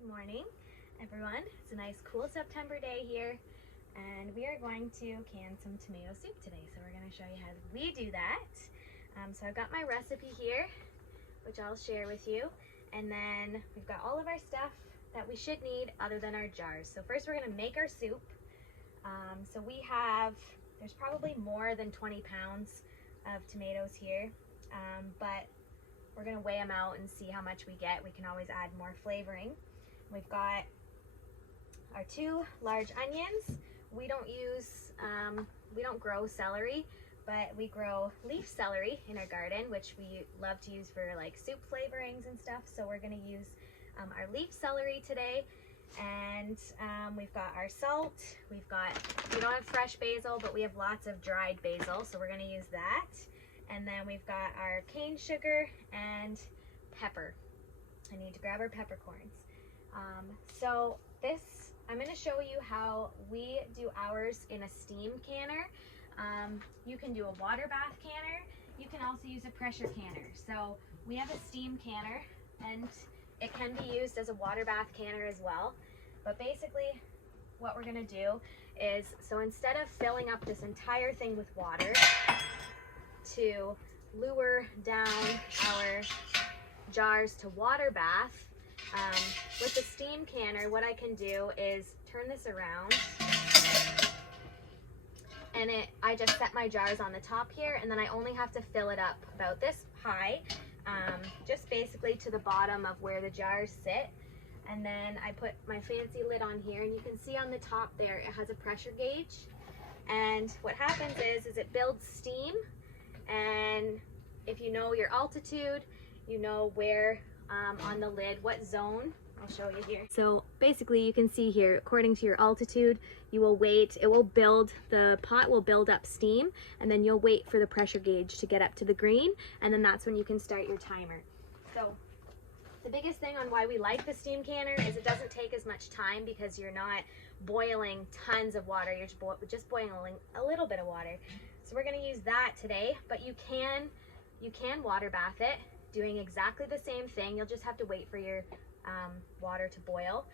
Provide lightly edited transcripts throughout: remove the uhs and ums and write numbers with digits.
Good morning, everyone. It's a nice cool September day here, and we are going to can some tomato soup today. So we're going to show you how we do that. So I've got my recipe here, which I'll share with you, and then we've got all of our stuff that we should need other than our jars. So first we're going to make our soup. So there's probably more than 20 pounds of tomatoes here, but we're going to weigh them out and see how much we get. We can always add more flavoring. We've got our 2 large onions. We don't grow celery, but we grow leaf celery in our garden, which we love to use for like soup flavorings and stuff. So we're going to use our leaf celery today. And we've got our salt. We don't have fresh basil, but we have lots of dried basil, so we're going to use that. And then we've got our cane sugar and pepper. I need to grab our peppercorns. So I'm going to show you how we do ours in a steam canner. You can do a water bath canner. You can also use a pressure canner. So we have a steam canner, and it can be used as a water bath canner as well. But basically what we're going to do is, so instead of filling up this entire thing with water to lure down our jars to water bath, with the steam canner, what I can do is turn this around, and I just set my jars on the top here, and then I only have to fill it up about this high, just basically to the bottom of where the jars sit. And then I put my fancy lid on here, and you can see on the top there it has a pressure gauge, and what happens is it builds steam. And if you know your altitude, you know where on the lid, what zone. I'll show you here. So basically you can see here, according to your altitude, you will wait, the pot will build up steam, and then you'll wait for the pressure gauge to get up to the green, and then that's when you can start your timer. So the biggest thing on why we like the steam canner is it doesn't take as much time, because you're not boiling tons of water, you're just boiling a little bit of water. So we're going to use that today, but you can water bath it, doing exactly the same thing. You'll just have to wait for your water to boil.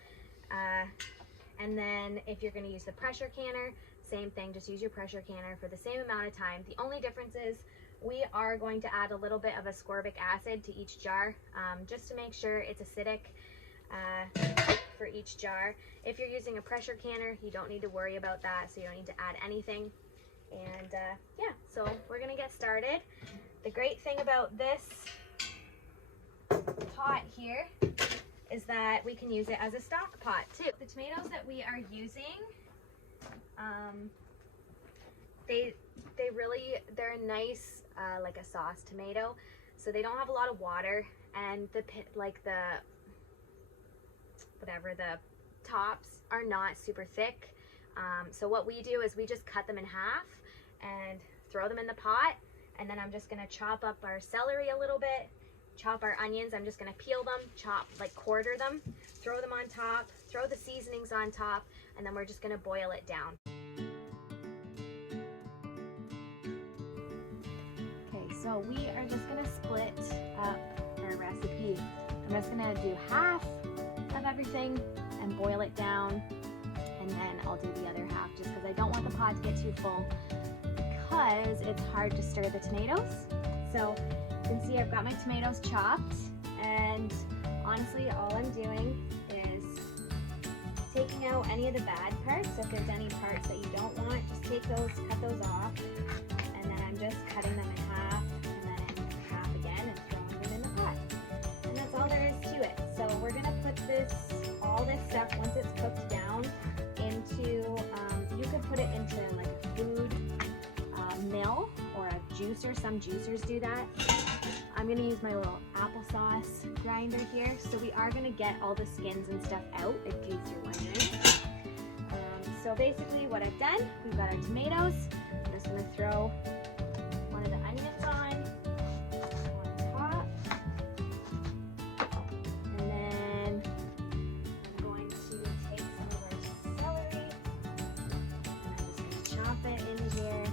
And then if you're going to use the pressure canner, same thing, just use your pressure canner for the same amount of time. The only difference is we are going to add a little bit of ascorbic acid to each jar, just to make sure it's acidic for each jar. If you're using a pressure canner, you don't need to worry about that, so you don't need to add anything. And yeah, so we're gonna get started. The great thing about this pot here is that we can use it as a stock pot too. The tomatoes that we are using, they're a nice like a sauce tomato, so they don't have a lot of water, and the tops are not super thick. So what we do is we just cut them in half and throw them in the pot, and then I'm just gonna chop up our celery a little bit, chop our onions. I'm just gonna peel them, quarter them, throw them on top, throw the seasonings on top, and then we're just gonna boil it down. Okay, so we are just gonna split up our recipe. I'm just gonna do half of everything and boil it down, and then I'll do the other half, just because I don't want the pot to get too full, because it's hard to stir the tomatoes. So you can see I've got my tomatoes chopped, and honestly all I'm doing is taking out any of the bad parts. So if there's any parts that you don't want, just cut those off, and then I'm just cutting them in half, and then in half again, and throwing them in the pot. And that's all there is to it. So we're gonna put all this stuff, once it's cooked down, into, you could put it into like a food mill or a juicer. Some juicers do that. I'm gonna use my little applesauce grinder here. So we are gonna get all the skins and stuff out, in case you're wondering. So basically what I've done, we've got our tomatoes. I'm just gonna throw one of the onions on top. And then I'm going to take some of our celery, and I'm just gonna chop it in here.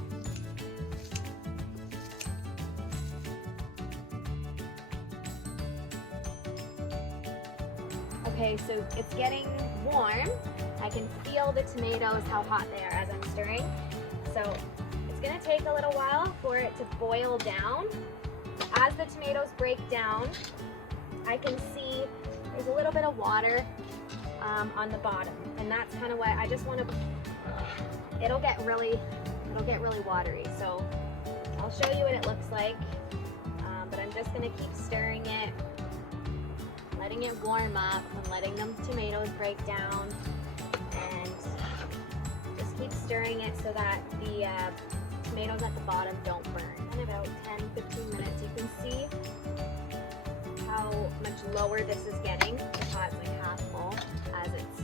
Okay, so it's getting warm. I can feel the tomatoes, how hot they are as I'm stirring. So it's gonna take a little while for it to boil down. As the tomatoes break down, I can see there's a little bit of water on the bottom, and that's kind of what I just want to. It'll get really watery. So I'll show you what it looks like, but I'm just gonna keep stirring it, letting it warm up, and letting the tomatoes break down, and just keep stirring it so that the tomatoes at the bottom don't burn. In about 10-15 minutes, you can see how much lower this is getting. The pot's like half full as it's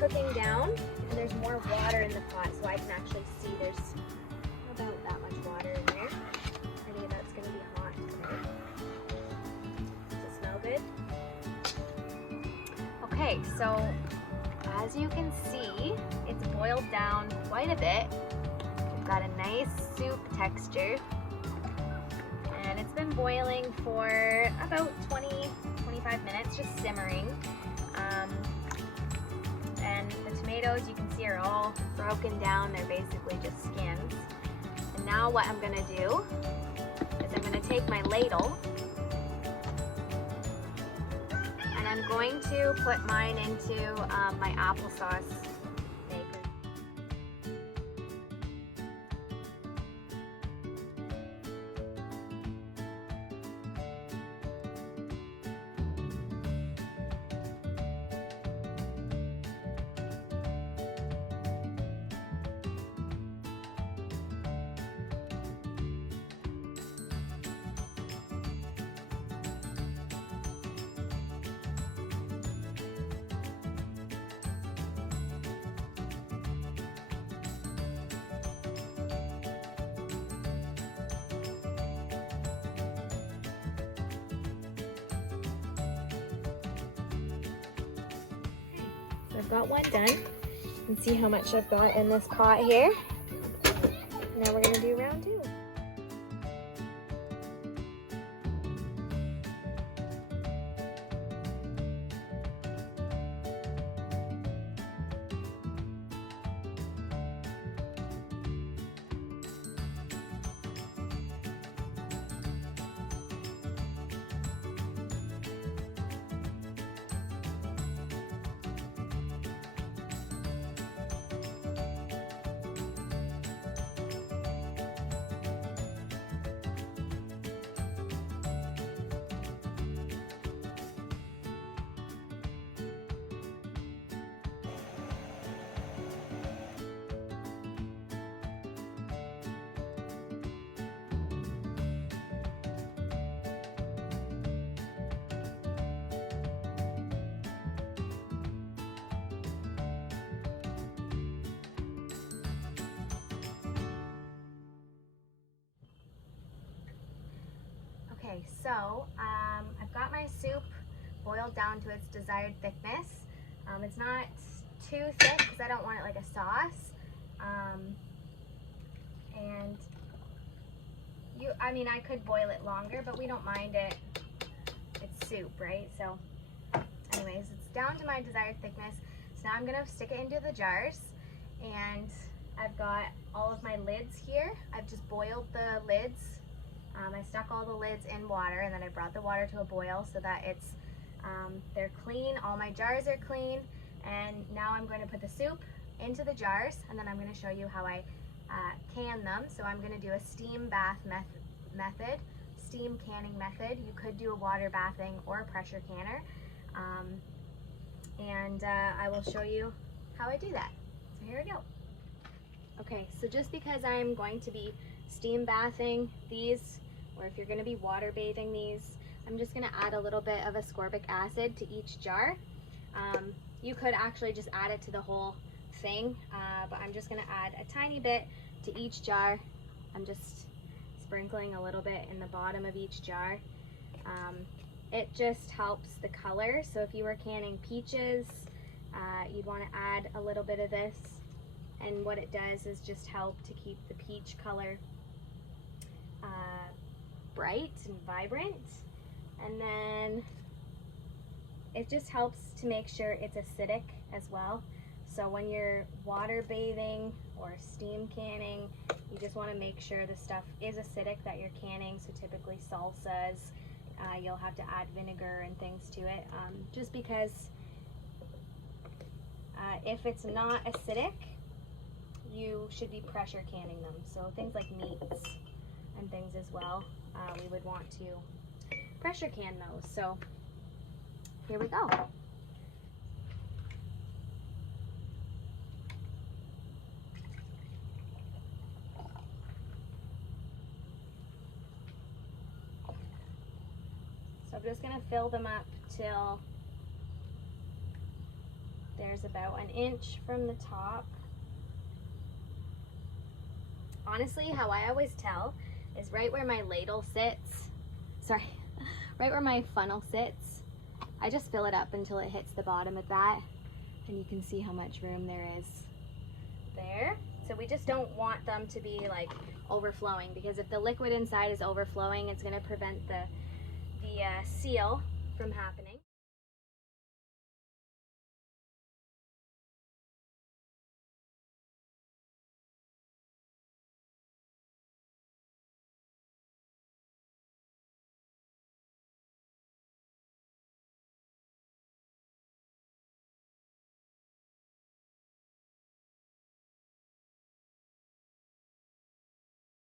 cooking down, and there's more water in the pot, so I can actually see there's about that much water in there. I think that's going to be hot today. Does it smell good? Okay, so as you can see, it's boiled down quite a bit. We've got a nice soup texture, and it's been boiling for about 20-25 minutes, just simmering. And the tomatoes, you can see, are all broken down. They're basically just skins. And now what I'm gonna do is I'm gonna take my ladle, and I'm going to put mine into my applesauce maker. So I've got one done. You can see how much I've got in this pot here. Now we're gonna do round two. Okay, so I've got my soup boiled down to its desired thickness. It's not too thick because I don't want it like a sauce. And I could boil it longer, but we don't mind it. It's soup, right? So anyways, it's down to my desired thickness. So now I'm gonna stick it into the jars, and I've got all of my lids here. I've just boiled the lids. I stuck all the lids in water, and then I brought the water to a boil so that they're clean. All my jars are clean, and now I'm going to put the soup into the jars, and then I'm going to show you how I can them. So I'm going to do a steam bath method, steam canning method. You could do a water bathing or a pressure canner, and I will show you how I do that. So here we go. Okay, so just because I'm going to be steam bathing these, or if you're going to be water bathing these, I'm just going to add a little bit of ascorbic acid to each jar. You could actually just add it to the whole thing, but I'm just going to add a tiny bit to each jar. I'm just sprinkling a little bit in the bottom of each jar. It just helps the color. So if you were canning peaches, you'd want to add a little bit of this, and what it does is just help to keep the peach color bright and vibrant. And then it just helps to make sure it's acidic as well. So when you're water bathing or steam canning, you just want to make sure the stuff is acidic that you're canning. So typically salsas, you'll have to add vinegar and things to it, just because if it's not acidic, you should be pressure canning them. So things like meats and things as well, we would want to pressure can those. So here we go. So I'm just going to fill them up till there's about an inch from the top. Honestly, how I always tell is right where my ladle sits, sorry, right where my funnel sits, I just fill it up until it hits the bottom of that, and you can see how much room there is there. So we just don't want them to be like overflowing, because if the liquid inside is overflowing, it's going to prevent the seal from happening.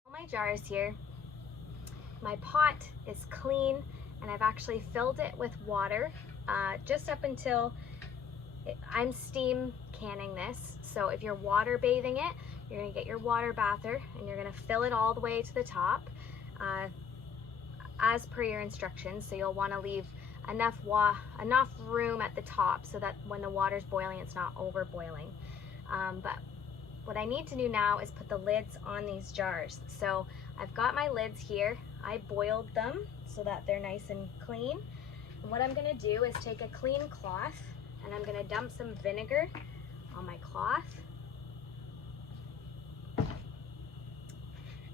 All my jars here, my pot is clean, and I've actually filled it with water just up until I'm steam canning this. So if you're water bathing it, you're going to get your water bather and you're going to fill it all the way to the top as per your instructions. So you'll want to leave enough room at the top so that when the water's boiling, it's not over boiling. But what I need to do now is put the lids on these jars. So I've got my lids here. I boiled them so that they're nice and clean. And what I'm going to do is take a clean cloth and I'm going to dump some vinegar on my cloth.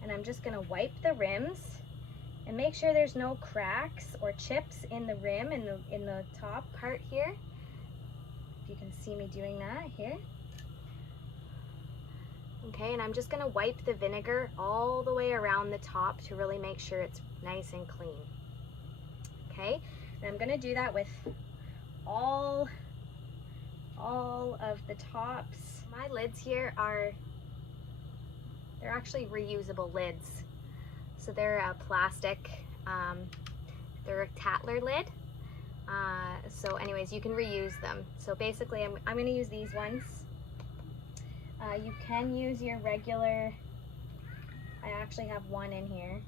And I'm just going to wipe the rims and make sure there's no cracks or chips in the rim in the top part here. If you can see me doing that here. Okay, and I'm just going to wipe the vinegar all the way around the top to really make sure it's nice and clean. Okay, and I'm going to do that with all of the tops. My lids here they're actually reusable lids. So they're plastic, they're a Tatler lid. So anyways, you can reuse them. So basically I'm going to use these ones. You can use your regular, I actually have one in here,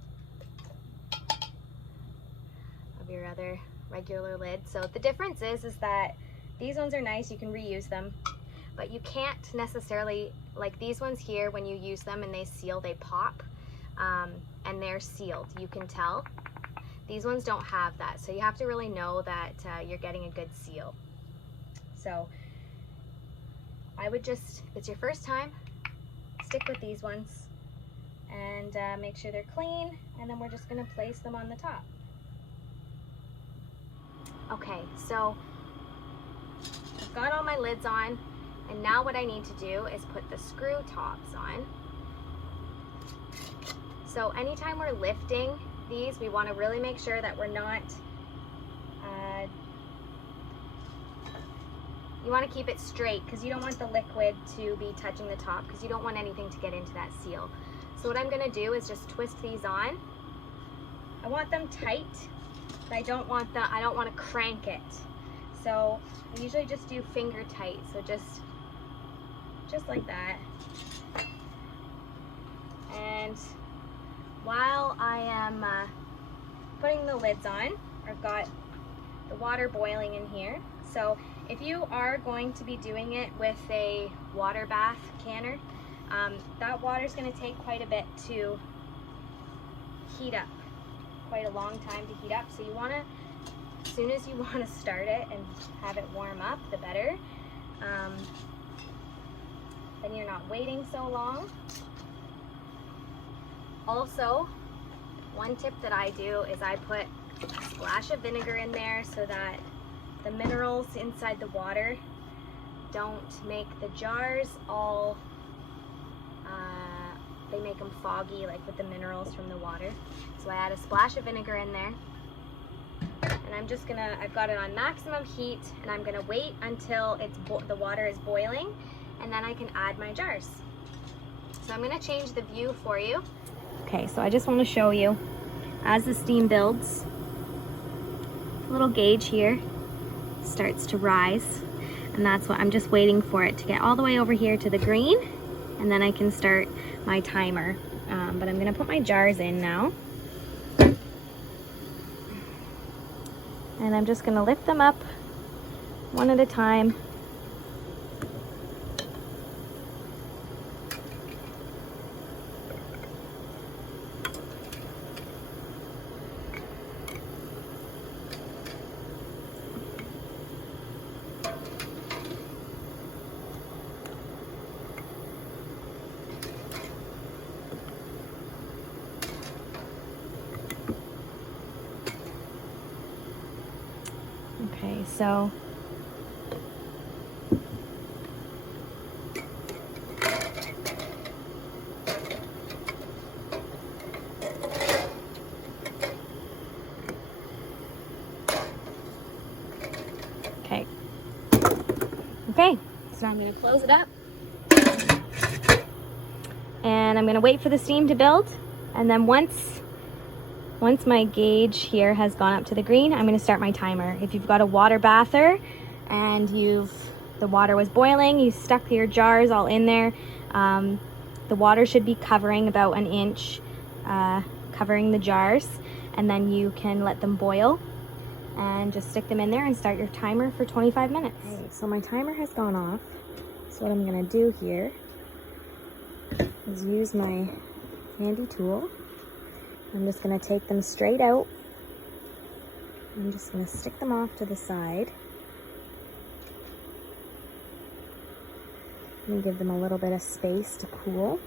of your other regular lid. So the difference is that these ones are nice, you can reuse them, but you can't necessarily, like these ones here, when you use them and they seal, they pop, and they're sealed, you can tell. These ones don't have that, so you have to really know that you're getting a good seal. So I would just, if it's your first time, stick with these ones and make sure they're clean, and then we're just going to place them on the top. Okay, so I've got all my lids on, and now what I need to do is put the screw tops on. So anytime we're lifting these, we want to really make sure that we're not, you want to keep it straight, because you don't want the liquid to be touching the top, because you don't want anything to get into that seal. So what I'm going to do is just twist these on. I want them tight, but I don't want to crank it. So I usually just do finger tight, so just like that. And while I am putting the lids on, I've got the water boiling in here. So if you are going to be doing it with a water bath canner, that water is going to take quite a bit to heat up, quite a long time to heat up. So you want to, as soon as you want to start it and have it warm up, the better. Then you're not waiting so long. Also, one tip that I do is I put a splash of vinegar in there so that the minerals inside the water don't make the jars all, they make them foggy, like with the minerals from the water. So I add a splash of vinegar in there. And I'm just gonna, I've got it on maximum heat, and I'm gonna wait until the water is boiling, and then I can add my jars. So I'm gonna change the view for you. Okay, so I just wanna show you, as the steam builds, a little gauge here starts to rise, and that's what I'm just waiting for it to get all the way over here to the green, and then I can start my timer. But I'm gonna put my jars in now. And I'm just gonna lift them up one at a time. Okay, so okay, so I'm going to close it up, and I'm going to wait for the steam to build, and then once my gauge here has gone up to the green, I'm going to start my timer. If you've got a water bather and the water was boiling, you stuck your jars all in there, the water should be covering about an inch, covering the jars, and then you can let them boil and just stick them in there and start your timer for 25 minutes. Okay, so my timer has gone off. So what I'm going to do here is use my handy tool. I'm just going to take them straight out. I'm just going to stick them off to the side and give them a little bit of space to cool.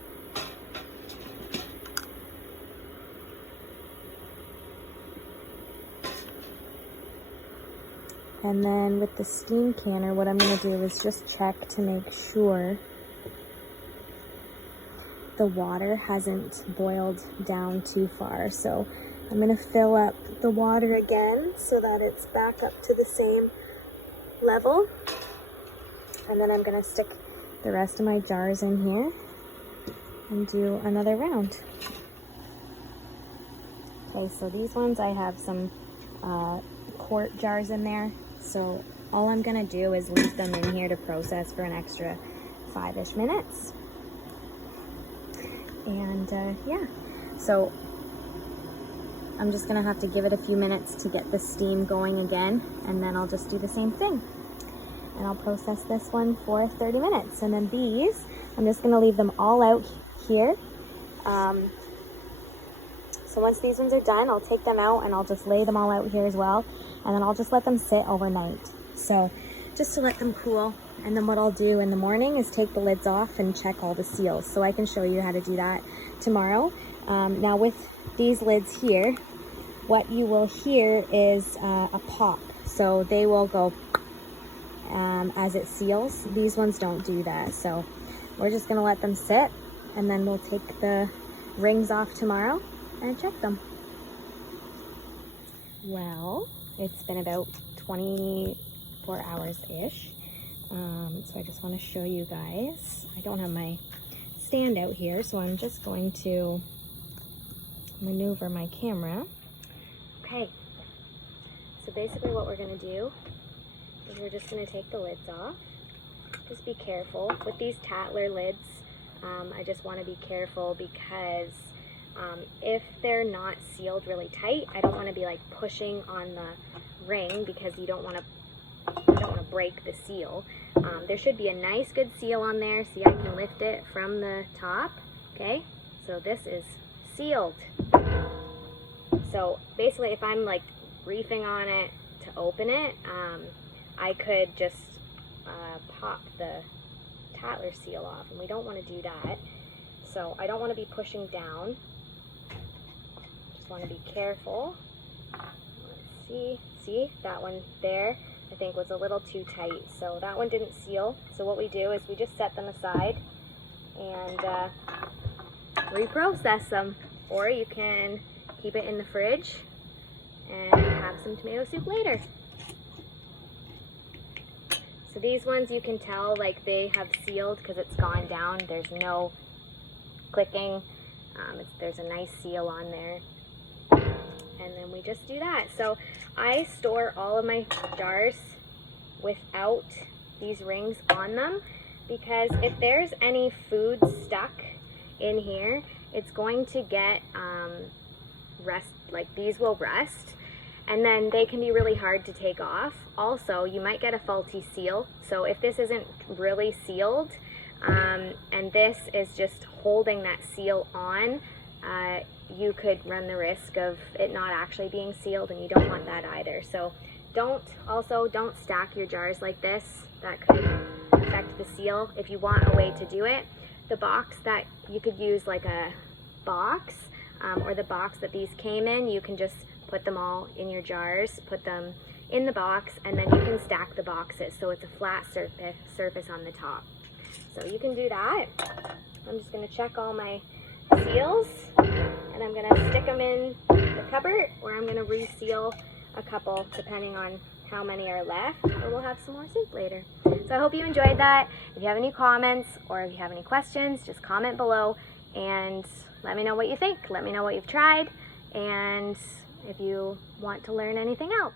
And then with the steam canner, what I'm going to do is just check to make sure the water hasn't boiled down too far. So I'm going to fill up the water again so that it's back up to the same level. And then I'm going to stick the rest of my jars in here and do another round. Okay, so these ones, I have some quart jars in there. So all I'm going to do is leave them in here to process for an extra 5-ish minutes. And yeah, so I'm just gonna have to give it a few minutes to get the steam going again, and then I'll just do the same thing. And I'll process this one for 30 minutes. And then these, I'm just gonna leave them all out here. So once these ones are done, I'll take them out and I'll just lay them all out here as well. And then I'll just let them sit overnight. So just to let them cool. And then what I'll do in the morning is take the lids off and check all the seals. So I can show you how to do that tomorrow. Now with these lids here, what you will hear is a pop. So they will go as it seals. These ones don't do that. So we're just gonna let them sit, and then we'll take the rings off tomorrow and check them. Well, it's been about 24 hours-ish. So I just want to show you guys. I don't have my stand out here, so I'm just going to maneuver my camera. Okay, so basically what we're going to do is we're just going to take the lids off. Just be careful. With these Tatler lids, I just want to be careful because if they're not sealed really tight, I don't want to be like pushing on the ring because you don't want to break the seal. There should be a nice good seal on there. See, I can lift it from the top. Okay, so this is sealed. So basically if I'm like reefing on it to open it, I could just pop the Tatler seal off, and we don't want to do that. So I don't want to be pushing down. Just want to be careful. See that one there? I think was a little too tight. So that one didn't seal. So what we do is we just set them aside and reprocess them. Or you can keep it in the fridge and have some tomato soup later. So these ones you can tell like they have sealed because it's gone down. There's no clicking. There's a nice seal on there. And then we just do that. So I store all of my jars without these rings on them because if there's any food stuck in here, it's going to get these will rust, and then they can be really hard to take off. Also, you might get a faulty seal. So if this isn't really sealed and this is just holding that seal on, you could run the risk of it not actually being sealed, and you don't want that either. So don't stack your jars like this. That could affect the seal. If you want a way to do it, the box that you could use, like a box or the box that these came in, you can just put them all in your jars, put them in the box, and then you can stack the boxes so it's a flat surface on the top. So you can do that. I'm just going to check all my seals, and I'm going to stick them in the cupboard, or I'm going to reseal a couple depending on how many are left, or we'll have some more soup later. So I hope you enjoyed that. If you have any comments or if you have any questions, just comment below and let me know what you think. Let me know what you've tried and if you want to learn anything else.